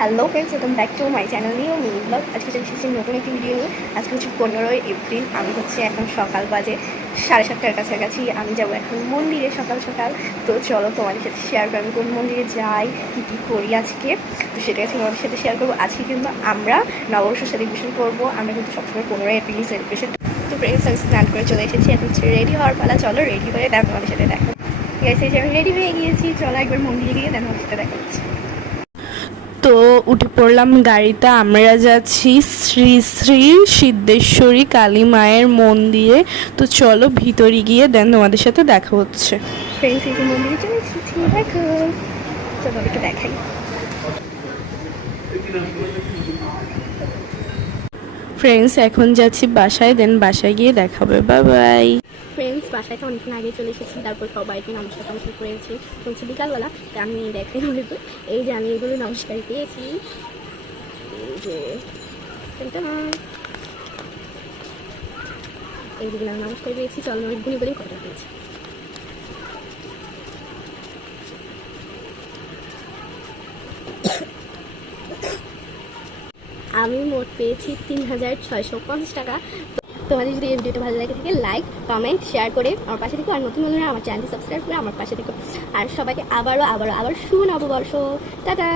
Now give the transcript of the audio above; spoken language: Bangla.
Hello friends, welcome back to my channel new mini blog. আজকে চলে এসেছি নতুন একটি ভিডিও নিয়ে। আজকে হচ্ছে 15ই এপ্রিল। আমি হচ্ছে এখন সকাল বাজে 7:30টার কাছাকাছি। আমি যাবো এখন মন্দিরে সকাল সকাল। তো চলো তোমাদের সাথে শেয়ার করবো আমি কোন মন্দিরে যাই, কী কী করি আজকে। তো সেটা আজকে তোমাদের সাথে শেয়ার করবো। আজকে কিন্তু আমরা নববর্ষ সেলিব্রেশন করবো। আমরা কিন্তু সবসময় 15ই এপ্রিলই সেলিব্রেশন। তো ফ্রেন্ডস, আমি স্নান করে চলে এসেছি। এখন হচ্ছে রেডি হওয়ার পালা। চলো রেডি হয়ে দেখো তোমাদের সাথে দেখো। ঠিক আছে, আমি রেডি হয়ে গিয়েছি। চলো একবার মন্দিরে গিয়ে দেখো তোমাদের সাথে দেখা হচ্ছে। তো উঠে পড়লাম গাড়িতে। আমরা যাচ্ছি শ্রী শ্রী সিদ্ধেশ্বরী কালী মায়ের মন্দিরে। তো চলো ভিতরে গিয়ে দেন তোমাদের সাথে দেখা হচ্ছে। ফ্রেন্ডস, এই যে মন্দিরে চলে এসেছি, দেখো। চলো তোমাদেরকে দেখাই। ফ্রেন্ডস, এখন যাচ্ছি বাসায়, দেন বাসায় গিয়ে দেখা হবে। Bye bye. ফ্রেন্ডস, বাসায় তো অনেকক্ষণ আগে চলে এসেছি। তারপর সবাইকে নমস্কার করেছি। হচ্ছে বিকালবেলা। তা আমি দেখাই হয়তো এই যে আমি এগুলো নমস্কার পেয়েছি। এই যে এইগুলো আমি নমস্কার পেয়েছি। চল আমি গুলি গুলি কটা পেয়েছি। আমি মোট পেয়েছি 3650 টাকা। তোমাদের যদি এই ভিডিওটা ভালো লাগে থাকে লাইক কমেন্ট শেয়ার করে আমার পাশে থেকো। আর নতুন বন্ধুরা আমার চ্যানেলটি সাবস্ক্রাইব করে আমার পাশে থেকো। আর সবাইকে আবারও শুভ নববর্ষ। টাটা।